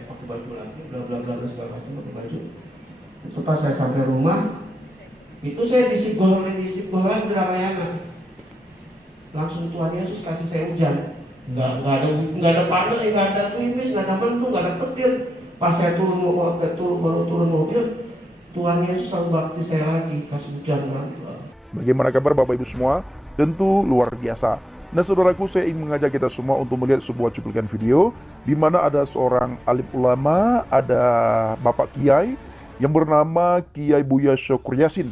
pakai baju lagi, bla bla bla segala macam pakai baju. Itu pas saya sampai rumah, itu saya disigol lagi di Ramayana. Langsung Tuhan Yesus kasih saya hujan. Nggak ada panel, nggak ada klimis, nggak ada mendung, nggak ada petir. Pas saya baru turun mobil, Tuhan Yesus selalu bakti saya lagi, kasih hujan lagi. Bagaimana kabar Bapak Ibu semua? Tentu luar biasa. Nah saudaraku, saya ingin mengajak kita semua untuk melihat sebuah cuplikan video di mana ada seorang alim ulama, ada Bapak Kiai yang bernama Kiai Buya Syukur Yasin,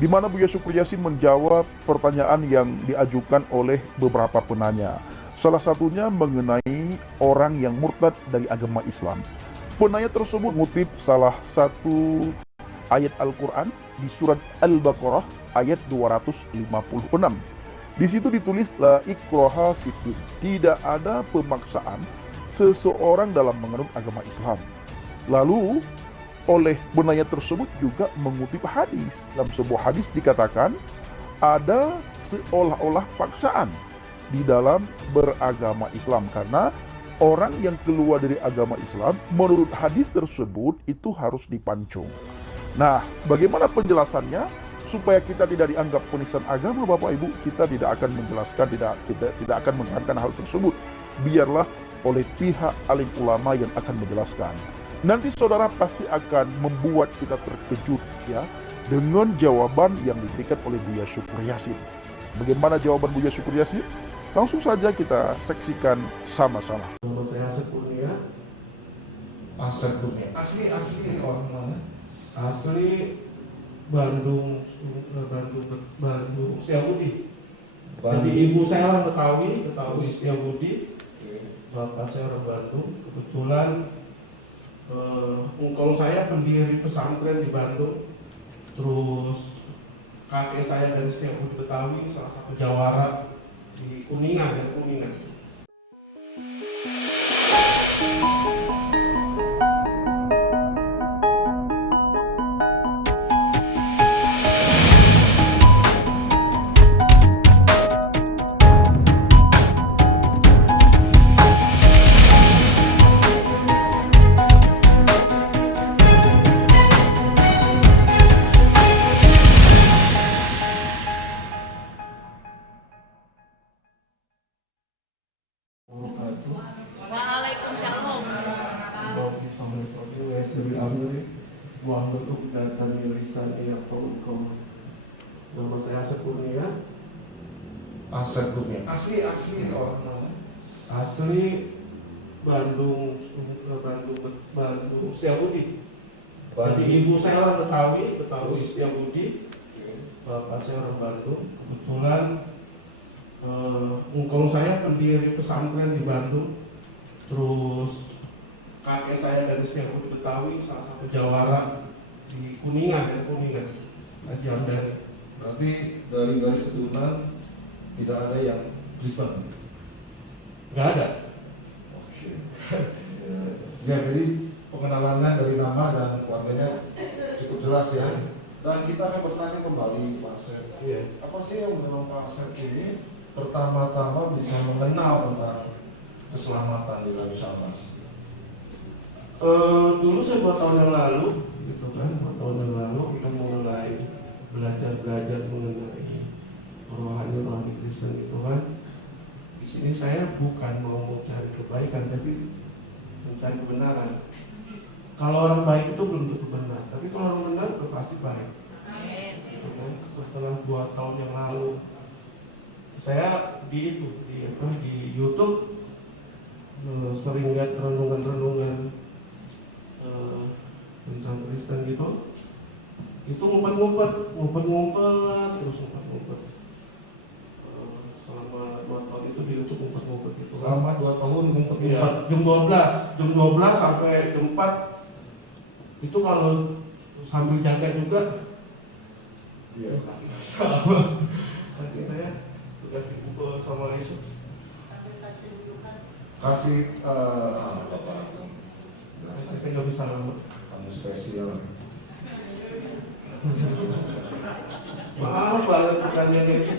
di mana Buya Syukur Yasin menjawab pertanyaan yang diajukan oleh beberapa penanya. Salah satunya mengenai orang yang murtad dari agama Islam. Penanya tersebut mengutip salah satu ayat Al-Quran di surat Al-Baqarah ayat 256. Di situ ditulis la ikraha fiddin, tidak ada pemaksaan seseorang dalam menganut agama Islam. Lalu oleh penanya tersebut juga mengutip hadis. Dalam sebuah hadis dikatakan ada seolah-olah paksaan di dalam beragama Islam, karena orang yang keluar dari agama Islam menurut hadis tersebut itu harus dipancung. Nah, bagaimana penjelasannya? Supaya kita tidak dianggap penistaan agama, Bapak Ibu, kita tidak akan menjelaskan, kita tidak akan menerangkan hal tersebut. Biarlah oleh pihak alim ulama yang akan menjelaskan. Nanti saudara pasti akan membuat kita terkejut ya dengan jawaban yang diberikan oleh Buya Syukur Yasin. Bagaimana jawaban Buya Syukur Yasin? Langsung saja kita saksikan sama-sama. Nama saya Asep Kurnia. Asep Kurnia. Asli orang mana? Asli Bandung Setiabudi. Jadi ibu saya orang Betawi Setiabudi. Bapak saya orang Bandung. Kebetulan engkong saya pendiri pesantren di Bandung. Terus kakek saya dari Setiabudi Betawi, salah satu jawara di Kuningan. Waalaikumsalam. Nama saya Asep Kurnia. Asep Kurnia. Asli orang mana? Asli Bandung Setiabudi. Jadi ibu saya orang Betawi Setiabudi. Bapak saya orang Bandung. Kebetulan engkong saya pendiri pesantren di Bandung. Terus kakek saya dari Setiabudi Betawi, salah satu jawara di Kuningan. Haji Amdani. Berarti dari garis keturunan tidak ada yang Kristen? Nggak ada. Oke. Ya, jadi pengenalannya dari nama dan keluarganya cukup jelas ya. Dan kita akan bertanya kembali Pak Asep. Iya. Apa sih yang mendorong Pak Asep ini pertama-tama bisa mengenal tentang keselamatan di dalam Syabas? Dulu saya 2 tahun yang lalu, gitu kan, 2 tahun yang lalu kita mulai belajar mengenai rohani Kristen itu kan. Di sini saya bukan mau mencari kebaikan, tapi mencari kebenaran. Kalau orang baik itu belum tentu benar, tapi kalau orang benar itu pasti baik. Gitu kan. Setelah 2 tahun yang lalu, saya di YouTube sering lihat renungan tentang Kristen gitu. Itu ngumpet terus selama 2 tahun itu di YouTube ngumpet gitu. Selama 2 tahun ngumpet. Iya, jam 12 sampai jam 4 itu kalau sambil jaga juga. Iya. Sama. Nanti saya tugas dipukul sama itu. Kasih Saya nggak bisa lama. kamu spesial. Maaf banget pertanyaannya itu.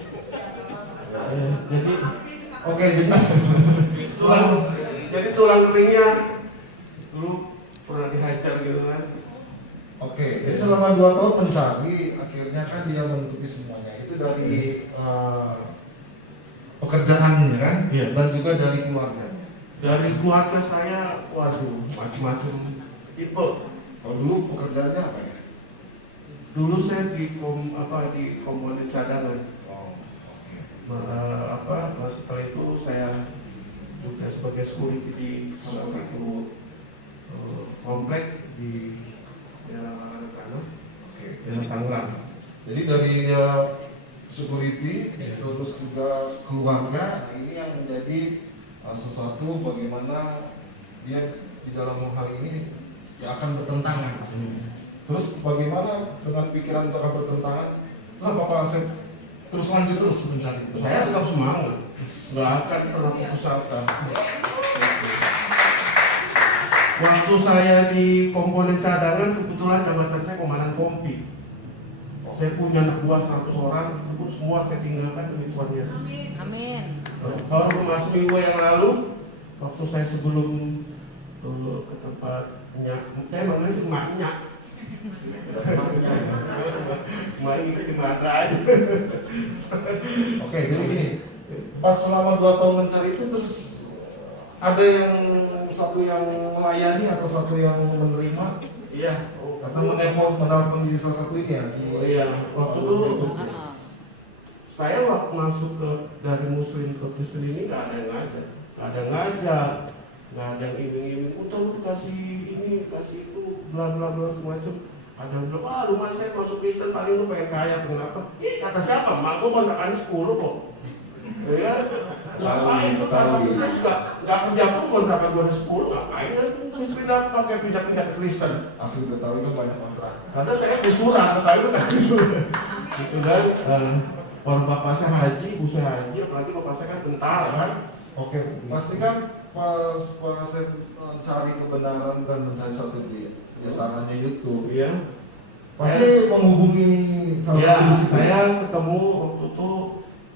Oke, jadi Jadi tulang keringnya dulu pernah dihajar gitu kan. Oke, jadi selama 2 tahun mencari, akhirnya kan dia menutupi semuanya. Itu dari pekerjaannya kan, Iya. dan juga dari keluarganya. Dari keluarga saya, waduh, macam-macam tipe. Kalau dulu pekerjaannya apa ya? Dulu saya di komponen cadangan. Oh, oke. Setelah itu saya bekerja sebagai security di salah satu komplek di daerah sana, Oke. daerah Tangerang. Jadi dari dia security, Iya. terus juga keluarga, nah ini yang menjadi sesuatu bagaimana dia di dalam hal ini ya akan bertentangan pastinya. Terus bagaimana dengan pikiran untuk akan bertentangan? Terus apa Asep terus lanjut terus mencari? Saya tetap semangat, nggak akan pernah putus asa. Waktu saya di komponen cadangan, kebetulan jabatan saya komandan kompi. Saya punya anak buah 100 orang, itu pun semua saya tinggalkan demi Tuhan Yesus. Amin. Baru seminggu yang lalu, waktu saya sebelum ke tempatnya, saya manggilnya si maknya. Mak itu di mana aja. Oke, jadi gini, pas selama 2 tahun mencari itu terus ada yang satu yang melayani atau satu yang menerima Iya. atau menelepon di salah satu ini ya di Oh iya, waktu itu YouTube. saya waktu masuk dari Muslim ke Kristen ini nggak ada yang ngajak, nggak ada yang iming-iming, lu dikasih ini, kasih itu, bla bla bla semacam. Ada yang bilang, wah rumah saya masuk Kristen paling lu pengen kaya, kenapa? Ih kata siapa? Mak gua kontrakan 10 kok. Ya, ngapain tuh karena kita juga nggak kerja pun kontrakan gua ada 10, ngapain kan terus pakai pindah-pindah ke Kristen. Asli Betawi kan banyak kontrak. Karena saya kusuran, Betawi kan kusuran. Gitu kan, orang bapak saya haji, ibu saya haji, apalagi bapak saya kan tentara kan. Oke, pasti kan pas saya mencari kebenaran dan mencari satu di sarannya YouTube, Iya. pasti menghubungi salah Ya, satu di situ. saya ketemu waktu itu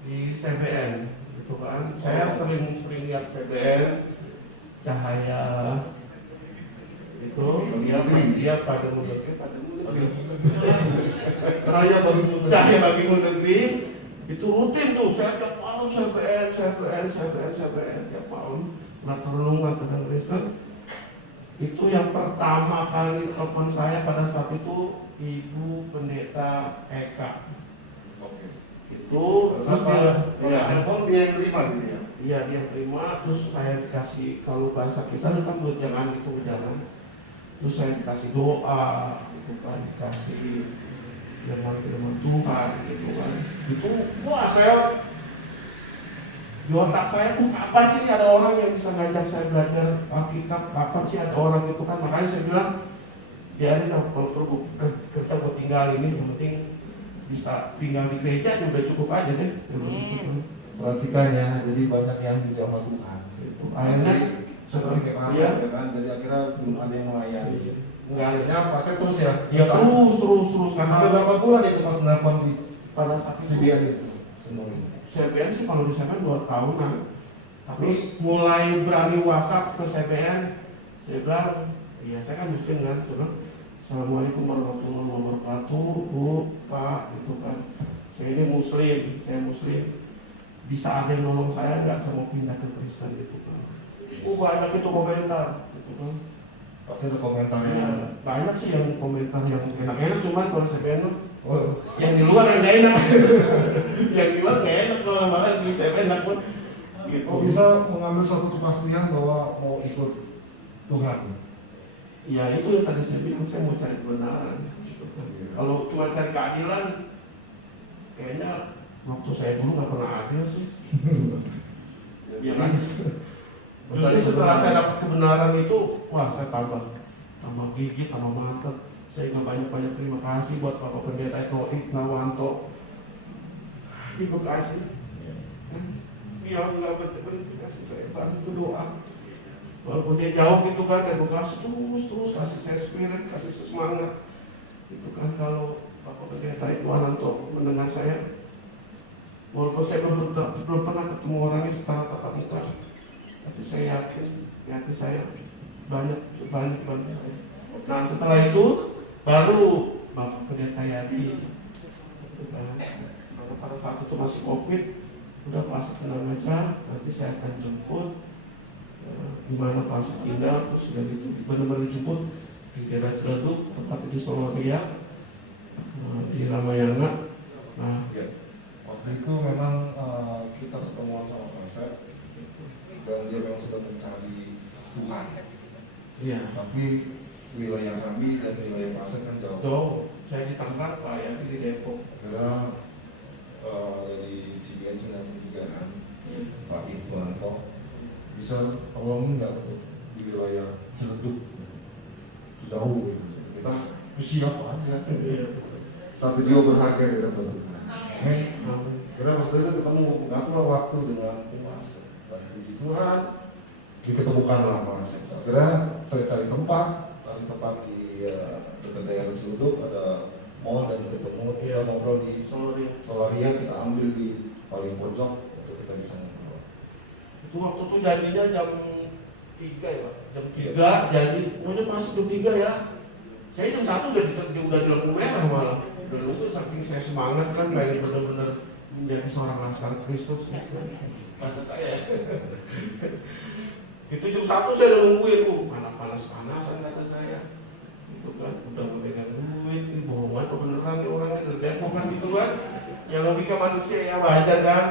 di CBN, gitu kan. Saya sering lihat CBN, Cahaya itu, dia pada negeri. Teraya bagi muda. Cahaya bagi negeri itu rutin tuh. Saya tiap malam CBN tiap malam. Mata renungan tentang Kristen. Itu yang pertama kali telepon saya pada saat itu Ibu Pendeta Eka. Oke. Itu Terus terus apa? dia Handphone dia yang terima gitu ya. iya dia terima, terus saya dikasih, kalau bahasa kita kan jangan gitu, jangan. Terus saya dikasih doa, gitu kan, dikasih firman Tuhan, gitu kan. Itu wah saya di otak saya tuh kapan sih ada orang yang bisa ngajak saya belajar Alkitab, kapan sih ada orang itu kan. Makanya saya bilang biarin lah, kalau perlu kerja gue tinggal ini, yang penting bisa tinggal di gereja udah cukup aja deh. Perhatikan ya, jadi banyak yang dijawab Tuhan. Gitu. Akhirnya Seperti kayak Pak iya. Asep ya kan, jadi akhirnya belum ada yang melayani. Enggak, Akhirnya Pak Asep terus ya. ya terus Sampai berapa bulan itu pas nelfon di pada saat itu CBN itu semua itu. CBN sih kalau di sana 2 tahunan. Tapi Terus? mulai berani WhatsApp ke CBN, saya bilang, iya saya kan muslim kan, saya bilang, Assalamualaikum warahmatullahi wabarakatuh, Bu, Pak, gitu kan. Saya ini muslim, saya muslim. Bisa ada yang nolong saya nggak, saya mau pindah ke Kristen gitu kan. Banyak itu komentar, gitu kan. Pasti ada komentarnya. Ya, banyak sih yang komentar yang enak-enak, cuman kalau CBN Oh, yang di luar yang gak enak. Yang di luar gak enak kalau marah di CBN enak pun. Gitu. kok bisa mengambil satu kepastian bahwa mau ikut Tuhan? Ya itu yang tadi saya bilang, saya mau cari kebenaran. Gitu kan. Kalau cuma cari keadilan, kayaknya waktu saya dulu nggak pernah adil sih. Ya kan. Justru setelah saya dapat kebenaran itu, wah saya tambah gigit, tambah mantap. Saya nggak banyak terima kasih buat Bapak Pendeta Eko Nawanto di Bekasi. Dia nggak berhenti kasih saya bantu doa. Walaupun dia jauh gitu kan dari Bekasi, terus kasih saya spirit, kasih saya semangat. Itu kan kalau Bapak Pendeta Eko Nawanto mendengar saya, walaupun saya belum pernah ketemu orangnya secara tatap muka, tapi saya yakin, di hati saya banyak banget. Nah setelah itu baru Bapak Pendeta Yadi, karena pada saat itu masih COVID, udah pas tenang aja, nanti saya akan jemput di mana Pak tinggal, terus sudah itu benar-benar dijemput di daerah Ciledug, tempat di Soloria, di Ramayana. Nah, Ya. Waktu itu memang kita ketemuan sama Pastor dan dia memang sudah mencari Tuhan. iya. Tapi wilayah kami dan wilayah Pastor kan jauh. Jauh, saya di Tangerang, Pak Yadi di Depok. Karena dari CBN Sunan juga kan Pak Iqbanto bisa tolongin nggak untuk di wilayah Ciledug jauh gitu. Kita siap aja. Satu jiwa berharga kita bantu. Karena pas itu ketemu mengatur waktu dengan Mas dan puji Tuhan diketemukanlah Mas. Akhirnya saya cari tempat di dekat daerah Ciledug ada mall dan ketemu kita ngobrol di Soloria, kita ambil di paling pojok untuk kita bisa ngobrol. Itu waktu itu janjinya jam 3 ya Pak, jam 3 janji, udah masuk jam 3 ya. Saya jam 1 udah di lampu merah malah. Udah lusuh saking saya semangat kan, pengen benar-benar menjadi seorang laskar Kristus. Bahasa saya. Itu jam 1 saya udah nungguin, mana panas-panasan kata saya. Itu kan udah memegang duit, ini bohongan apa beneran nih orangnya dari Depok kan gitu kan. Yang logika manusia ya wajar kan.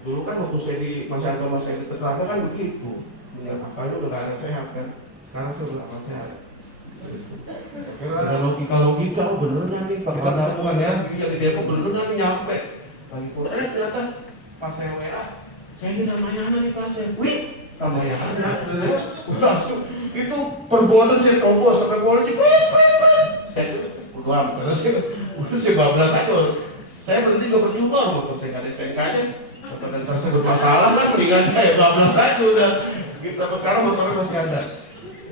Dulu kan waktu saya di masa agama saya di tetangga kan begitu. Punya akalnya udah gak ada sehat kan. Sekarang saya udah gak sehat. Ada logika bener nggak nih Pak? Kita ketemuan ya. Iya di Depok bener nggak nih nyampe. Lagi kurang ternyata pas saya WA, saya di Ramayana nih pas saya. Wih, Ramayana. Langsung itu perbuatan saya tombol sampai polisi. Saya udah amat. Terus saya bablas aja. Saya berhenti gak percuma motor saya nggak ada STNK-nya. Dan terus bermasalah kan, mendingan saya bablas aja udah. Gitu sampai sekarang motornya masih ada.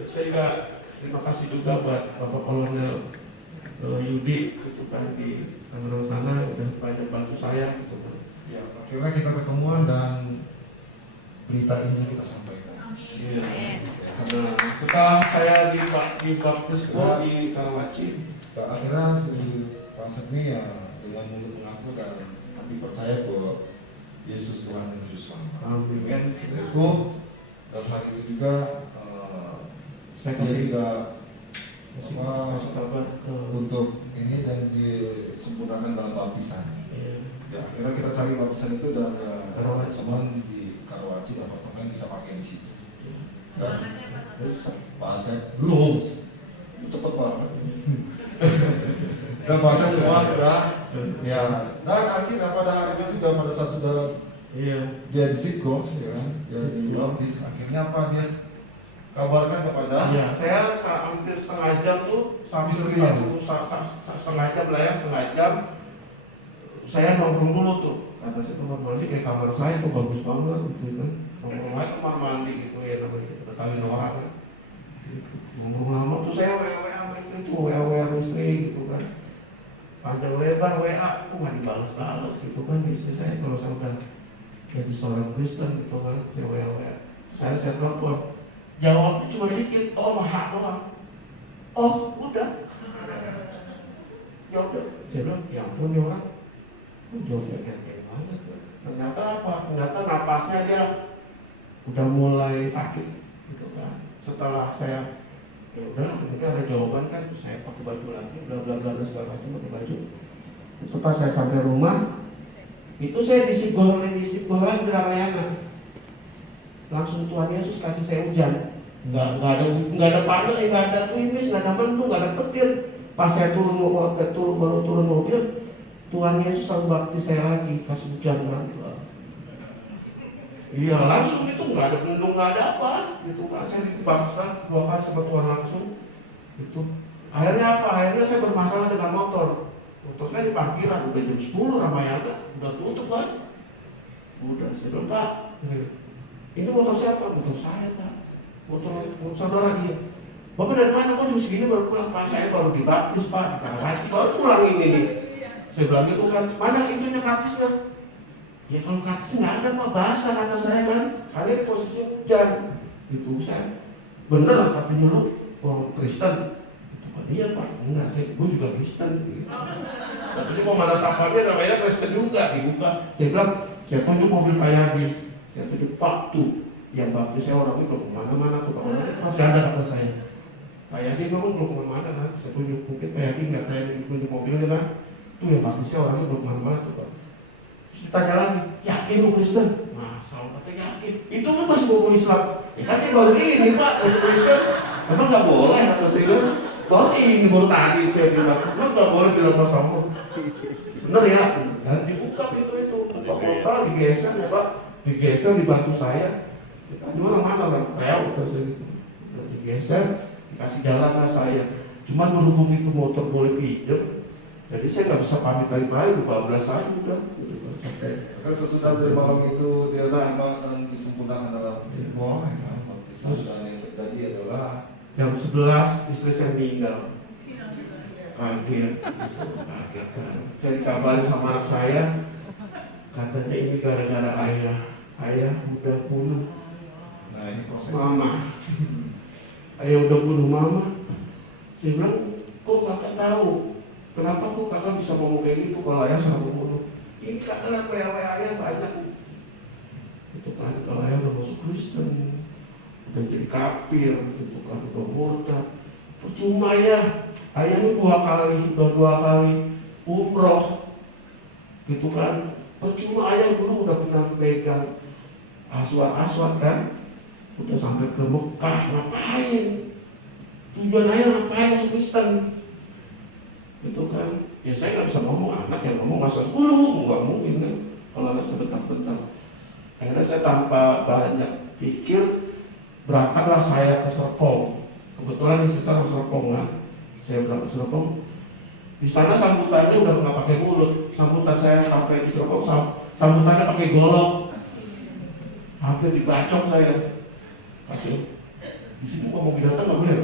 Saya juga terima kasih juga buat Bapak Kolonel Yudi gitu kan di Tangerang sana udah banyak bantu saya gitu kan. Ya, akhirnya kita ketemuan dan berita Injil kita sampaikan. Iya. Nah, setelah saya dibaptis di Karawaci, Dan akhirnya si Pastor ini ya dengan mulut mengaku dan hati percaya bahwa Yesus Tuhan dan Juru Selamat. amin. Itu dan hari itu juga Saya dia kasih juga kasih kabar ke untuk ini dan disempurnakan dalam baptisan. Ya, akhirnya kita cari baptisan itu dan cuman di Karawaci apartemen bisa pakai di situ. Dan Pak Asep belum, cepet banget. Dan Pak Asep semua sudah, ya. Dan akhirnya pada hari itu juga pada saat sudah dia disikgo, ya kan, dia dibaptis. Akhirnya apa dia kabarkan kepada? Iya, saya hampir setengah jam tuh sampai setengah jam lah ya, setengah jam. Saya nongkrong dulu tuh, kata si kamar mandi kayak kamar saya tuh bagus banget gitu kan. Nongkrong aja kamar mandi gitu ya namanya, udah kawin orang kan. Nongkrong lama tuh saya WA sama istri tuh, WA istri gitu kan. Panjang lebar WA, kok nggak dibalas-balas gitu kan istri saya kalau saya udah jadi seorang Kristen gitu kan, saya WA. Saya telepon, jawabnya cuma dikit, oh maha doang. Oh udah. Ya udah, dia bilang, ya ampun ya orang. Jawabnya kayak banget. Ternyata apa? Ternyata napasnya dia udah mulai sakit gitu kan. Setelah saya ya udah kemudian ada jawaban kan, saya pakai baju lagi, bla bla bla segala macam pakai baju. Itu pas saya sampai rumah, itu saya disibol lagi di Ramayana. Langsung Tuhan Yesus kasih saya hujan. Nggak ada panel, nggak ada klimis, nggak ada mendung, nggak ada petir. Pas saya baru turun mobil, Tuhan Yesus langsung baptis saya lagi, kasih hujan kan. Iya langsung itu nggak ada mendung, nggak ada apa, gitu kan. Saya dibaptis 2 kali sama Tuhan langsung. Itu akhirnya apa? Akhirnya saya bermasalah dengan motor. Motor saya di parkiran udah jam 10 Ramayana, udah tutup kan. Udah saya bilang, Pak, ini motor siapa? Motor saya Pak. Motor saudara dia. Bapak dari mana? Kok jam segini baru pulang? Pak, saya baru dibaptis Pak di Karawaci, baru pulang ini nih. Saya bilang gitu kan, mana itunya kartisnya? Ya kalau kartis nggak ada Pak, basah kata saya kan. Hari posisi hujan. Itu saya bener katanya lu orang Kristen. Iya Pak, enggak, gue juga Kristen gitu. Tapi mau mana sapamnya namanya Kristen juga, dibuka. Saya bilang, saya tunjuk mobil Pak Yadi. Saya tunjuk Pak tuh, yang baptis saya orang itu kemana-mana tuh, masih ada kata saya. Pak Yadi memang belum kemana-mana kan, saya tunjuk mungkin Pak Yadi nggak saya tunjuk mobilnya kan. Tuh yang baptisnya orangnya belum kemana-mana tuh Pak. Terus ditanya lagi, yakin lu Kristen? Masa kata yakin? Itu kan masih ngomong Islam. Ya kan saya baru ini Pak, masuk Kristen. Emang nggak boleh kata saya kan? Baru ini baru tadi saya bilang, emang nggak boleh bilang Mas Samuel. Bener ya? Dan dibuka itu buka portal digeser ya Pak, digeser dibantu saya. Tadi orang mana orang saya udah gitu. Udah digeser, dikasih jalan lah saya. Cuman berhubung itu motor boleh pinjam, jadi saya nggak bisa pamit lagi-lagi, 12 aja udah. Kan sesudah dari malam itu dia terima dan disempurnakan dalam sebuah baptisan, dan yang terjadi adalah jam 11 istri saya meninggal. Kaget kan. Saya dikabarin sama anak saya, katanya ini gara-gara ayah udah bunuh nah ini proses mama. Ayah udah bunuh mama. Saya bilang, kok kakak tahu? Kenapa kok kakak bisa ngomong kayak gitu kalau ayah sama bunuh? Ini kakak lihat WA ayah banyak. Itu kan kalau ayah udah masuk Kristen, udah jadi kafir, gitu kan, udah murtad. Percuma ya, ayah ini sudah dua kali umroh, gitu kan. Percuma ayah dulu udah pernah pegang aswad kan, udah sampai ke Mekah, ngapain? Tujuan ayah ngapain masuk Kristen? Gitu kan. Ya saya nggak bisa ngomong, anak yang ngomong masa 10, nggak mungkin kan, kalau anak sebentar-bentar. Akhirnya saya tanpa banyak pikir, berangkatlah saya ke Serpong. Kebetulan di sekitar Serpong kan, saya berangkat ke Serpong. Di sana sambutannya udah nggak pakai mulut. Sambutan saya sampai di Serpong, sambutannya pakai golok. Hampir dibacok saya. Katanya, di sini ngomong binatang nggak boleh?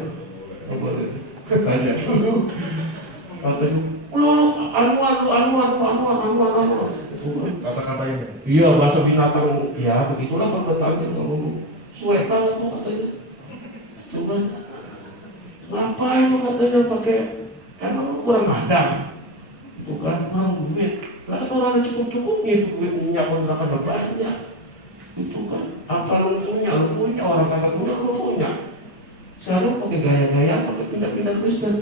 Nggak boleh. Tanya dulu. Katanya, anuan. kata-kata ini. Iya, bahasa binatang. Ya begitulah kalau bertanya ngomong. Suwe banget tuh katanya. Coba ngapain lu katanya pakai, emang lu kurang ada? Itu kan kurang duit. Lah orang yang cukup-cukupnya itu duit minyak kontrakan banyak. Itu kan apa lu punya orang kagak punya lu punya. Sekarang pakai gaya-gaya, pakai pindah-pindah Kristen.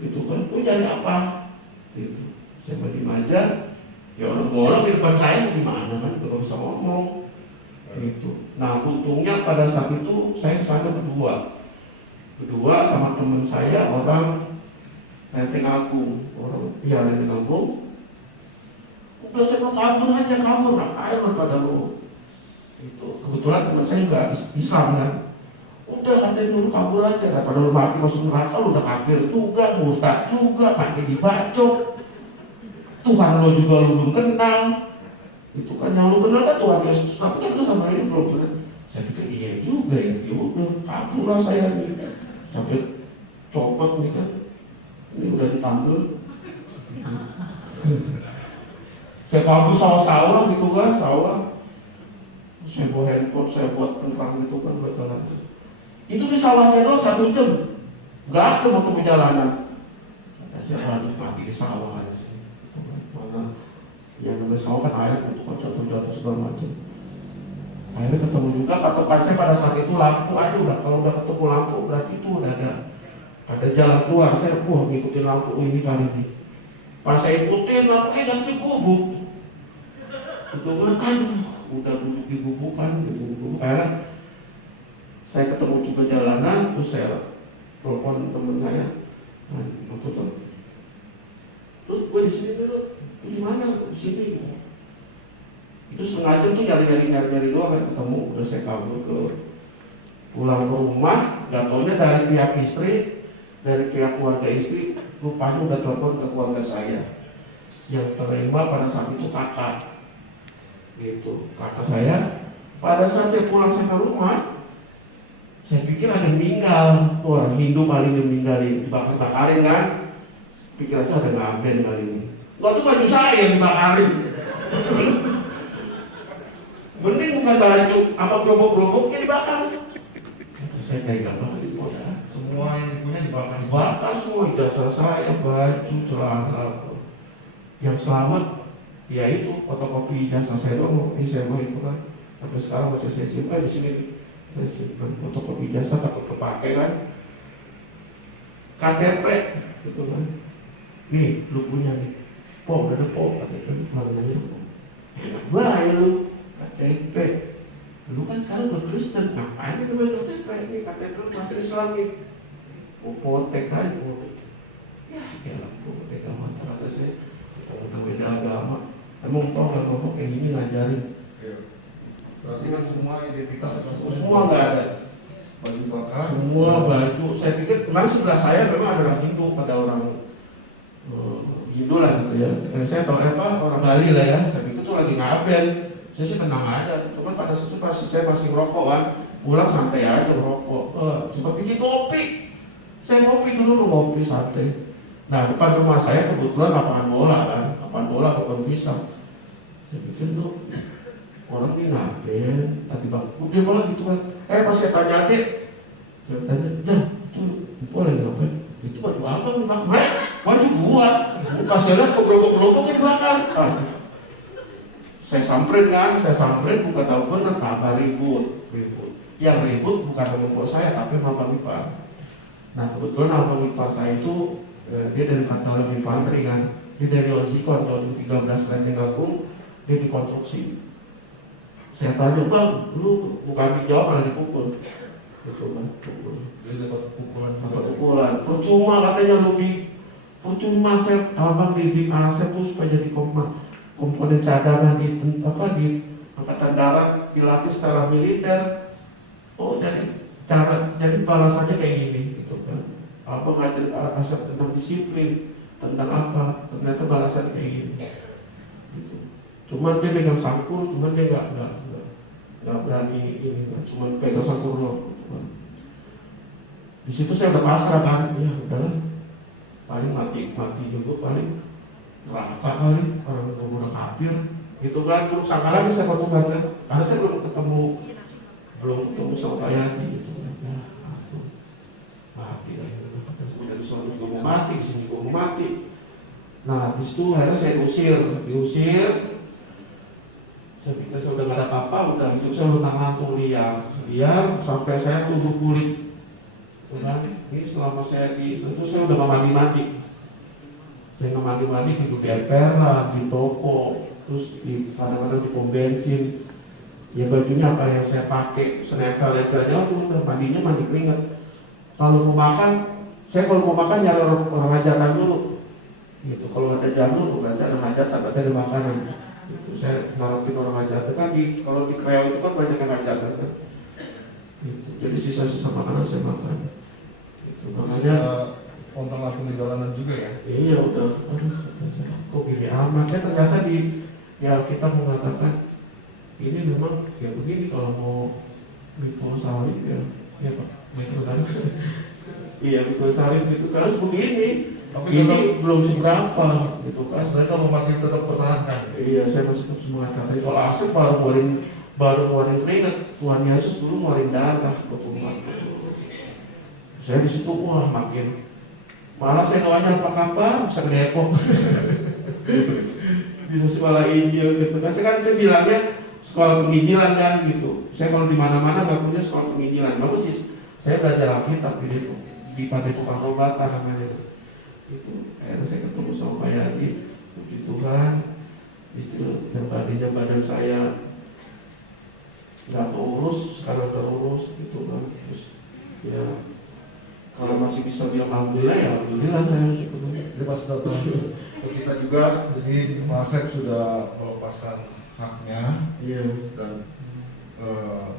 Itu kan, lu cari apa? Gitu. Saya bagi aja. Ya orang di depan saya gimana kan, belum bisa ngomong. Gitu. Nah untungnya pada saat itu saya kesana berdua sama teman saya orang Lenteng Agung, Lenteng Agung. Udah saya mau kabur ngapain lu pada lu? Itu kebetulan teman saya juga Islam kan. Udah katanya dulu kabur aja, daripada lu mati masuk neraka, lu udah kafir juga, murtad juga, mati dibacok. Tuhan lo juga lu belum kenal. Itu kan yang lu kenal kan Tuhan Yesus, tapi kan lu sama ini belum kenal. Saya pikir iya juga ya, udah kabur lah saya nih. Sampai copot nih kan, ini udah ditambil. Saya kabur sawah-sawah gitu kan, sawah. Saya bawa handphone, saya buat penerang gitu kan, buat jalan. Itu di sawahnya doang 1 jam, nggak ketemu jalanan. Saya mati di sawah aja sih. Mana yang namanya sawah kan air, itu kan jatuh segala macam. Akhirnya ketemu juga, patokan saya pada saat itu lampu aja udah, kalau udah ketemu lampu berarti itu udah ada jalan keluar. Saya ngikutin lampu ini kali ini. Pas saya ikutin lampu nanti gubuk. Itu kan aduh, udah duduk di gubukan, karena saya ketemu juga jalanan, terus saya telepon teman saya, terus gue di sini dulu, di mana? Di sini. Itu sengaja tuh nyari doang kan ketemu. Udah saya kabur pulang ke rumah, jatuhnya dari pihak istri, dari pihak keluarga istri, rupanya udah telepon ke keluarga saya. Yang terima pada saat itu kakak. Gitu, kakak saya. Pada saat saya pulang ke rumah, saya pikir ada yang meninggal, tuh orang Hindu kali ini meninggal, dibakar-bakarin kan. Pikiran saya ada ngaben kali ini. Gak tuh baju saya yang dibakarin. Mending bukan baju, apa gerobok-geroboknya dibakar. saya pegang banget itu ya. Semua yang punya dibakar semua. Bakar semua ijazah saya, baju, celana. Yang selamat, ya itu fotokopi ijazah saya doang, ini saya mau itu kan. Sampai sekarang masih saya simpan di sini. Saya simpan fotokopi ijazah takut kepake kan. KTP, gitu kan. Nih, lu punya nih. Po, udah ada po, KTP lu pulang nanya. Enak banget lu, KTP. Lu kan sekarang berkristen, ngapain itu KTP? Ini KTP lu masih Islam nih. Potek aja, potek. Ya, elah, potek amat, kata saya. Kita beda agama. Emang tau gak ngomong kayak gini ngajarin? Iya. Berarti kan semua identitas akan Semua nggak ada. baju bakar. Semua baju. Saya pikir kemarin sebelah saya memang ada orang Hindu, ada orang Hindu lah gitu ya. Saya tahu orang Bali lah ya. Saya pikir tuh lagi ngaben. Saya sih tenang aja. Cuman pada saat itu pas saya masih ngerokok kan, pulang santai aja ngerokok. Sempat bikin kopi. Saya ngopi dulu, ngopi santai. Nah, depan rumah saya kebetulan lapangan bola kan, lapangan bola kebun pisang. Saya pikir tuh orang ini ngapain? Tadi bang, dia malah gitu kan. Pas saya tanya adik, saya tanya, dah, itu boleh ngapain? Itu baju abang dibakar. Baju gua. Pas saya lihat kegerobok-gerobok yang dibakar. Saya samperin bukan tahu bener, apa ribut. Yang ribut bukan teman bos saya, tapi abang ipar. Nah kebetulan abang ipar saya itu dia dari Katalan Infanteri kan, dia dari Onsikon tahun 13 Lenteng Agung, dia dikonstruksi. Saya tanya, bang, lu bukan dijawab malah dipukul. Gitu kan, pukul. Dia dapat pukulan juga. Dapat pukulan. Percuma katanya percuma saya abang di aset tuh supaya jadi komponen cadangan di angkatan darat, dilatih secara militer. Oh jadi balasannya kayak gini gitu kan. Apa ngajarin aset tentang disiplin, tentang apa? Ternyata balasan kayak gini. Gitu. Cuman dia pegang sangkur, cuman dia nggak berani ini, cuman pegang sangkur loh. Di situ saya udah pasrah kan, ya udahlah, paling mati juga paling neraka kali, orang udah kafir, gitu kan. Belum sangka lagi saya pertemuan kan, karena saya belum ketemu sama Pak Yadi gitu kan. Ya, mati lah, dari soal juga mau mati, di sini juga mau mati. Nah, di situ akhirnya saya diusir. Saya pikir saya udah gak ada apa-apa, udah itu saya udah ngantung liar sampai saya tubuh kulit. Ini selama saya di situ saya udah gak mandi. Saya nggak mandi tidur di emperan, di toko, terus kadang-kadang di pom bensin. Ya bajunya apa yang saya pakai, senempel-nempelnya aku udah mandi keringat. Kalau mau makan nyari orang hajatan dulu. Gitu. Kalau ada janur bukan ada hajatan, berarti ada makanan. Gitu. Saya ngarepin orang hajatan kan kalau di Kreo itu kan banyak yang hajatan kan. Gitu. Jadi sisa-sisa makanan saya makan. Gitu. Makanya kontak-kontak di jalanan juga ya? Iya udah, kok gini amat ya. Ternyata kita mengatakan ini memang ya begini kalau mau mikro sawit ya Pak, mikro sawit iya mikro sawit itu harus begini. Tapi ini belum seberapa gitu kan. Mereka masih tetap pertahankan. Iya, saya masih tetap semangat. Kalau Asep baru ngeluarin keringat, Tuhan Yesus dulu ngeluarin darah betul. Saya di situ makin malah saya ngawanya apa bisa ngedepok bisa sekolah Injil gitu kan. Saya bilangnya sekolah penginjilan kan gitu. Saya kalau di mana-mana nggak punya sekolah penginjilan. Bagus sih. Saya belajar Alkitab di Padepokan Robata namanya. Itu akhirnya saya ketemu sama Pak Yadi. Puji Tuhan. Istri yang tadinya badan saya nggak keurus, sekarang terurus gitu kan. Terus ya kalau masih bisa bilang alhamdulillah ya alhamdulillah saya gitu kan. Jadi pas datang ke kita juga, jadi Pak Asep sudah melepaskan haknya. Iya. Dan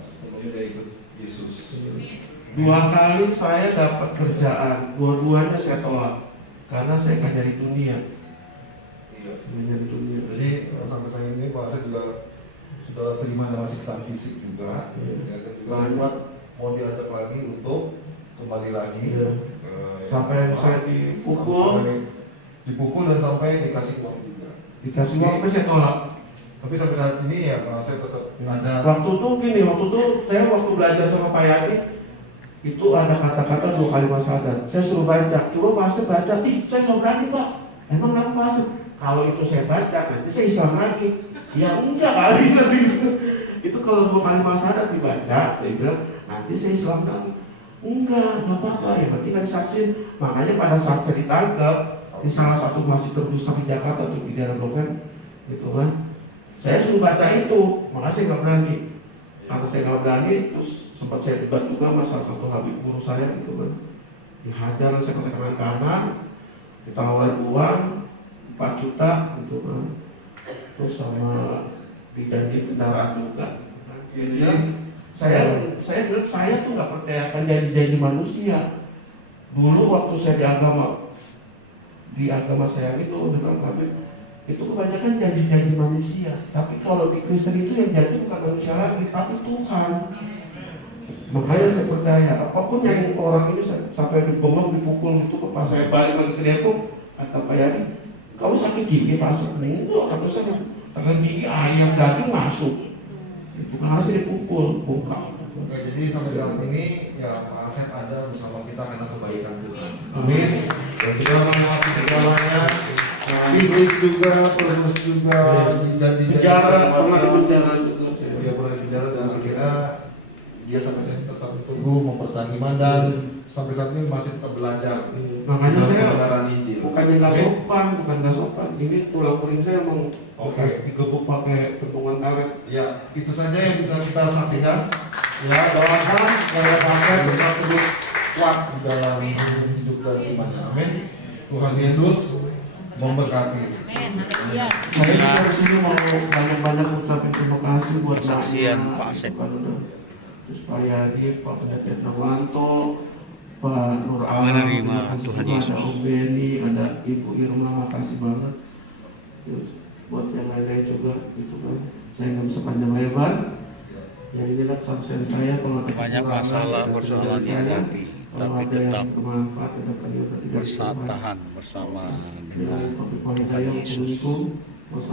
sepenuhnya dia ikut Yesus. 2 kali saya dapat kerjaan, dua-duanya saya tolak karena saya nggak nyari dunia. Iya. Nyari dunia. Jadi sampai saat ini Pak Asep juga sudah terima nama siksaan fisik juga. Iya. Ya, dan juga sempat mau diajak lagi untuk kembali lagi. Iya. Sampai saya dipukul dan sampai dikasih uang juga. Dikasih uang tapi saya tolak. Tapi sampai saat ini ya Pak Asep tetap ada. Waktu itu saya belajar sama Pak Yadi, itu ada kata-kata 2 kalimat syahadat. Saya suruh baca, coba Pak baca, saya nggak berani Pak. Emang kenapa Pak? Kalau itu saya baca, nanti saya Islam lagi. Ya enggak kali nanti itu kalau 2 kalimat syahadat dibaca, saya bilang nanti saya Islam lagi. Enggak apa-apa ya, berarti kan saksi. Makanya pada saat saya ditangkap di salah satu masjid terbesar di Jakarta tuh di daerah Blok M, gitu kan. Saya suruh baca itu, makanya saya nggak berani. Karena saya nggak berani, terus sempat saya debat juga sama salah satu habib guru saya gitu kan. Dihajar saya pakai tangan kanan, ditawarin uang 4 juta gitu kan. Terus sama dijanji kendaraan juga. Jadi saya bilang saya tuh nggak percaya akan janji-janji manusia. Dulu waktu saya di agama saya itu dengan habib itu kebanyakan janji-janji manusia. Tapi kalau di Kristen itu yang janji bukan manusia lagi, tapi Tuhan. Makanya saya percaya apapun yang orang ini sampai dibongong, dipukul itu, pas saya balik lagi ke Depok, kata Pak Yani, kamu sakit gigi Pak Asep? Enggak, kata saya sakit gigi ayam daging masuk. Itu kan harus dipukul, bongkar. Oke, jadi sampai saat ini ya Pak Asep ada bersama kita karena kebaikan Tuhan. Amin. Dan segala melewati segalanya, fisik juga, terus juga janji-janji Penjara, pernah di penjara juga saya. Dia pernah di penjara dan akhirnya dia sampai saat ini tetap teguh mempertahankan iman dan sampai saat ini masih tetap belajar. Makanya dalam saya kebenaran Injil. bukan nggak sopan. Ini tulang kering saya mau Oke. digebuk pakai pentungan karet. Ya, itu saja yang bisa kita saksikan. Ya, doakan supaya Pak Asep tetap terus kuat di dalam hidup dan imannya. Amin. Tuhan Yesus memberkati. Saya juga di sini mau banyak-banyak ucapin terima kasih buat Kesaksian Nanya, Pak Asep. terus Pak Yani, Pak Pendeta Novanto, Pak Nur Alam, Menerima terima kasih Tuhan juga, Yesus. ada Om Beni, ada Ibu Irma, makasih banget. Terus buat yang lain-lain juga, gitu kan. Saya nggak bisa panjang lebar. Ya inilah kesaksian saya, kalau ada Banyak kekurangan, masalah ada persoalan kendala saya, dihadapi, kalau tapi ada yang tetap bermanfaat, ada kalian tidak bertahan bersama dengan Topik Tuhan saya Yesus. Assalamualaikum